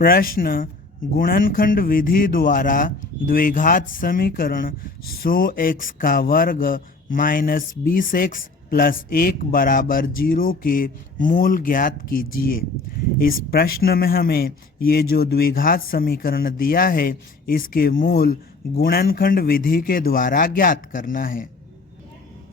प्रश्न गुणनखंड विधि द्वारा द्विघात समीकरण 100x का वर्ग माइनस 20x प्लस 1 बराबर 0 के मूल ज्ञात कीजिए। इस प्रश्न में हमें ये जो द्विघात समीकरण दिया है इसके मूल गुणनखंड विधि के द्वारा ज्ञात करना है।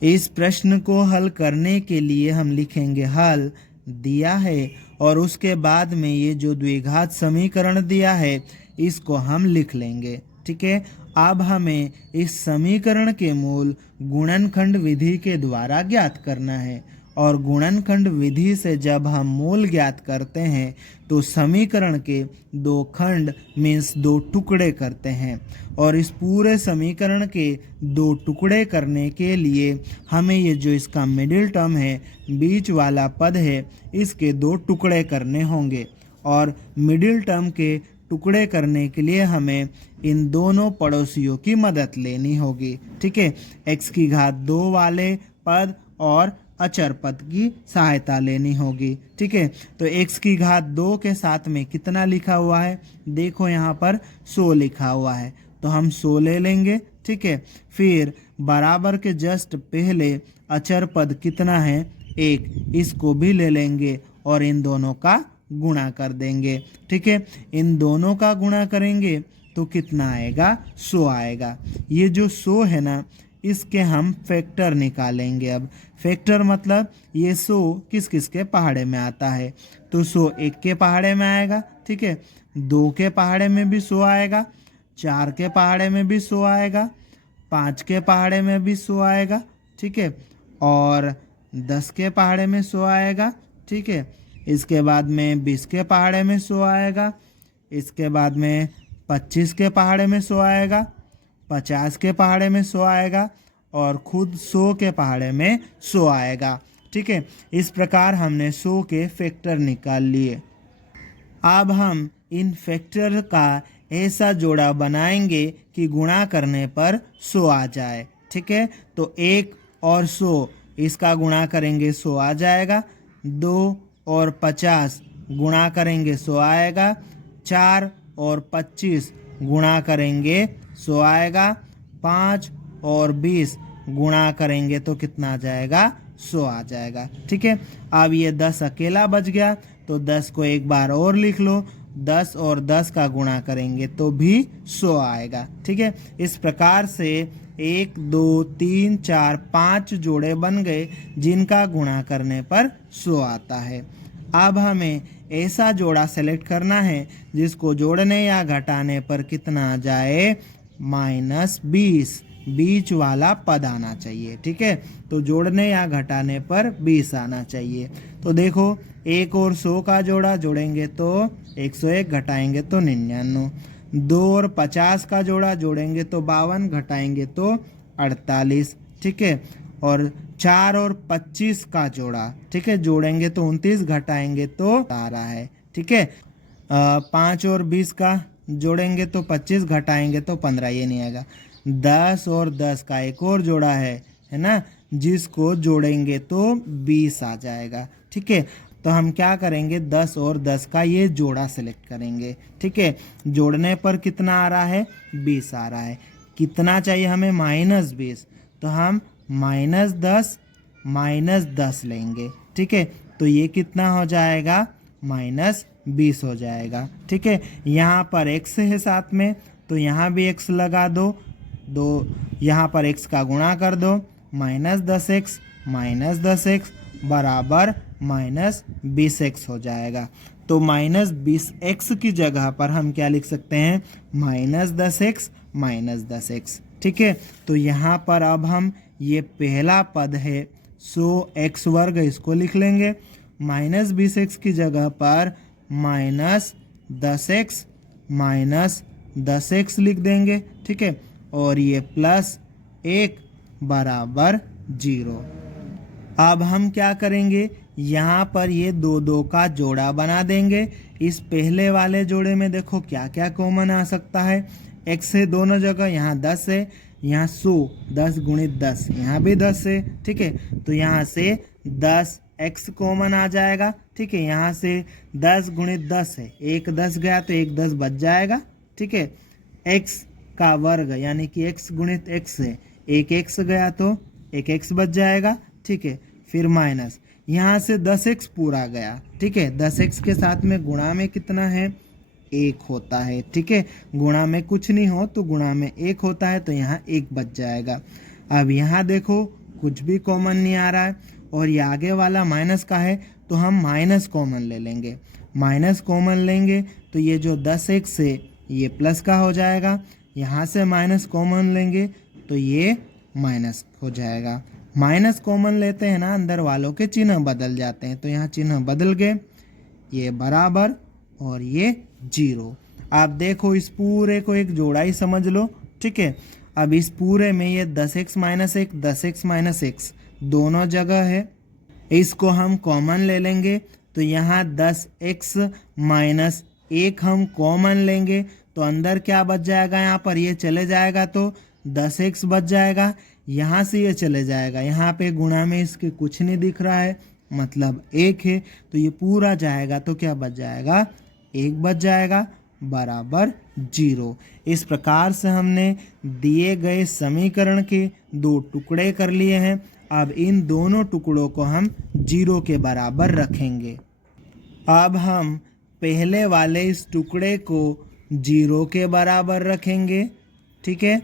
इस प्रश्न को हल करने के लिए हम लिखेंगे हल दिया है और उसके बाद में ये जो द्विघात समीकरण दिया है इसको हम लिख लेंगे। ठीक है, अब हमें इस समीकरण के मूल गुणनखंड विधि के द्वारा ज्ञात करना है और गुणनखंड विधि से जब हम मूल ज्ञात करते हैं तो समीकरण के दो खंड मीन्स दो टुकड़े करते हैं और इस पूरे समीकरण के दो टुकड़े करने के लिए हमें ये जो इसका मिडिल टर्म है, बीच वाला पद है, इसके दो टुकड़े करने होंगे और मिडिल टर्म के टुकड़े करने के लिए हमें इन दोनों पड़ोसियों की मदद लेनी होगी। ठीक है, x की घात 2 वाले पद और अचर पद की सहायता लेनी होगी। ठीक है, तो x की घात 2 के साथ में कितना लिखा हुआ है, देखो यहाँ पर 100 लिखा हुआ है तो हम 100 ले लेंगे। ठीक है, फिर बराबर के जस्ट पहले अचर पद कितना है 1, इसको भी ले लेंगे और इन दोनों का गुणा कर देंगे। ठीक है, इन दोनों का गुणा करेंगे तो कितना आएगा 100 आएगा। ये जो 100 है ना इसके हम फैक्टर निकालेंगे। अब फैक्टर मतलब ये 100 किस किस के पहाड़े में आता है, तो 100 1 के पहाड़े में आएगा। ठीक है, 2 के पहाड़े में भी 100 आएगा, 4 के पहाड़े में भी 100 आएगा, 5 के पहाड़े में भी 100 आएगा। ठीक है, और 10 के पहाड़े में 100 आएगा। ठीक है, इसके बाद में 20 के पहाड़े में 100 आएगा, इसके बाद में 25 के पहाड़े में 100 आएगा, 50 के पहाड़े में 100 आएगा और खुद 100 के पहाड़े में 100 आएगा। ठीक है, इस प्रकार हमने 100 के फैक्टर निकाल लिए। अब हम इन फैक्टर का ऐसा जोड़ा बनाएंगे कि गुणा करने पर 100 आ जाए। ठीक है, तो 1 और 100 इसका गुणा करेंगे 100 आ जाएगा, 2 और 50 गुणा करेंगे 100 आएगा, 4 और 25 गुणा करेंगे 100 आएगा, 5 और 20 गुणा करेंगे तो कितना आ जाएगा 100 आ जाएगा। ठीक है, अब ये 10 अकेला बच गया तो 10 को एक बार और लिख लो, 10 और 10 का गुणा करेंगे तो भी 100 आएगा। ठीक है, इस प्रकार से 1 2 3 4 5 जोड़े बन गए जिनका गुणा करने पर 100 आता है। अब हमें ऐसा जोड़ा सेलेक्ट करना है जिसको जोड़ने या घटाने पर कितना आ जाए -20, बीच वाला पद आना चाहिए। ठीक है, तो जोड़ने या घटाने पर 20 आना चाहिए। तो देखो 1 और 100 का जोड़ा जोड़ेंगे तो 101, घटाएंगे तो 99, 2 और 50 का जोड़ा जोड़ेंगे तो 52, घटाएंगे तो 48। ठीक है, और 4 और 25 का जोड़ा, ठीक है, जोड़ेंगे तो 29, घटाएंगे तो आ रहा है। ठीक है, 5 और 20 का जोड़ेंगे तो 25, घटाएंगे तो 15, ये नहीं आएगा। 10 और 10 का एक और जोड़ा है ना, जिसको जोड़ेंगे तो 20 आ जाएगा। ठीक है, तो हम क्या करेंगे 10 और 10 का ये जोड़ा सेलेक्ट करेंगे। ठीक है, जोड़ने पर कितना आ रहा है 20 आ रहा है। कितना चाहिए हमें -20, तो हम -10 लेंगे। ठीक है, तो ये कितना हो जाएगा -20 हो जाएगा। ठीक है, यहाँ पर x है साथ में तो यहाँ भी x लगा दो, यहाँ पर x का गुणा कर दो, -10x बराबर -20x हो जाएगा। तो -20x की जगह पर हम क्या लिख सकते हैं -10x। ठीक है, तो यहाँ पर अब हम ये पहला पद है 100x वर्ग, इसको लिख लेंगे, -20x की जगह पर -10x लिख देंगे। ठीक है, और ये +1 बराबर 0। अब हम क्या करेंगे यहाँ पर ये 2 का जोड़ा बना देंगे। इस पहले वाले जोड़े में देखो क्या क्या कॉमन आ सकता है, x है दोनों जगह, यहाँ 10 है, यहाँ 100, 10 गुणित 10, यहाँ भी 10 है। ठीक है, तो यहाँ से 10 x कॉमन आ जाएगा। ठीक है, यहाँ से 10 गुणित 10 है, एक 10 गया तो एक 10 बच जाएगा। ठीक है, x का वर्ग यानी कि x गुणित x है, एक x गया तो एक x बच जाएगा। ठीक है, फिर माइनस यहाँ से 10x पूरा गया। ठीक है, 10x के साथ में गुणा में कितना है, 1 होता है। ठीक है, गुणा में कुछ नहीं हो तो गुणा में 1 होता है, तो यहाँ 1 बच जाएगा। अब यहाँ देखो कुछ भी कॉमन नहीं आ रहा है और ये आगे वाला माइनस का है, तो हम माइनस कॉमन ले लेंगे। माइनस कॉमन लेंगे तो ये जो 10x है ये प्लस का हो जाएगा। यहाँ से माइनस कॉमन लेंगे तो ये माइनस हो जाएगा। माइनस कॉमन लेते हैं ना, अंदर वालों के चिन्ह बदल जाते हैं, तो यहाँ चिन्ह बदल गए, ये बराबर और ये 0। आप देखो इस पूरे को एक जोड़ा ही समझ लो। ठीक है, अब इस पूरे में ये 10x minus 1 10x minus x दोनों जगह है, इसको हम कॉमन ले लेंगे तो यहाँ 10x माइनस 1 हम कॉमन लेंगे तो अंदर क्या बच जाएगा, यहाँ पर ये चले जाएगा तो 10x बच जाएगा। यहाँ से ये चले जाएगा, यहाँ पे गुणा में इसके कुछ नहीं दिख रहा है, मतलब 1 है, तो ये पूरा जाएगा तो क्या बच जाएगा, 1 बच जाएगा बराबर 0। इस प्रकार से हमने दिए गए समीकरण के 2 टुकड़े कर लिए हैं। अब इन दोनों टुकड़ों को हम 0 के बराबर रखेंगे। अब हम पहले वाले इस टुकड़े को 0 के बराबर रखेंगे। ठीक है,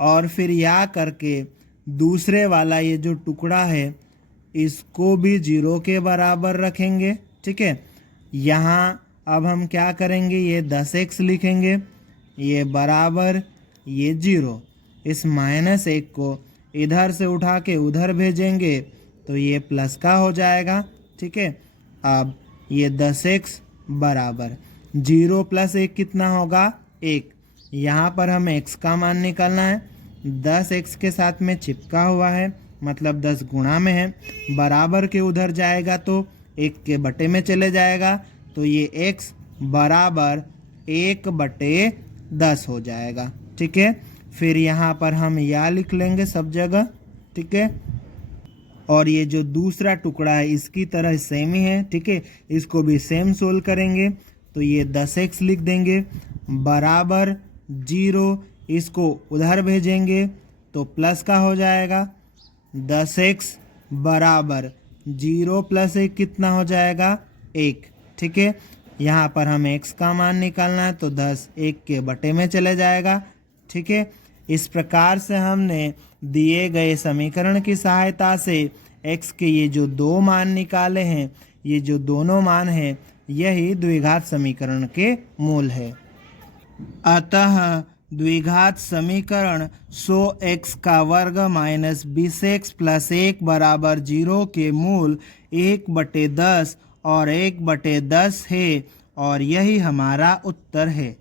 और फिर या करके दूसरे वाला ये जो टुकड़ा है इसको भी 0 के बराबर रखेंगे। ठीक है, यहाँ अब हम क्या करेंगे, ये 10x लिखेंगे, ये बराबर ये 0। इस माइनस 1 को इधर से उठा के उधर भेजेंगे तो ये प्लस का हो जाएगा। ठीक है, अब ये 10x बराबर 0 प्लस 1 कितना होगा, 1। यहाँ पर हमें x का मान निकालना है, 10x के साथ में चिपका हुआ है, मतलब 10 गुणा में है, बराबर के उधर जाएगा तो 1 के बटे में चले जाएगा, तो ये x बराबर 1/10 हो जाएगा। ठीक है, फिर यहाँ पर हम या लिख लेंगे सब जगह। ठीक है, और ये जो दूसरा टुकड़ा है इसकी तरह सेम ही है। ठीक है, इसको भी सेम सोल्व करेंगे तो ये 10x लिख देंगे बराबर 0, इसको उधर भेजेंगे तो प्लस का हो जाएगा। 10x बराबर 0 प्लस 1 कितना हो जाएगा, 1। ठीक है, यहाँ पर हमें x का मान निकालना है तो 10 1 के बटे में चले जाएगा। ठीक है, इस प्रकार से हमने दिए गए समीकरण की सहायता से x के ये जो 2 मान निकाले हैं, ये जो दोनों मान हैं यही द्विघात समीकरण के मूल है। अतः द्विघात समीकरण 100x का वर्ग माइनस 20x प्लस 1 बराबर 0 के मूल 1/10 और 1/10 है और यही हमारा उत्तर है।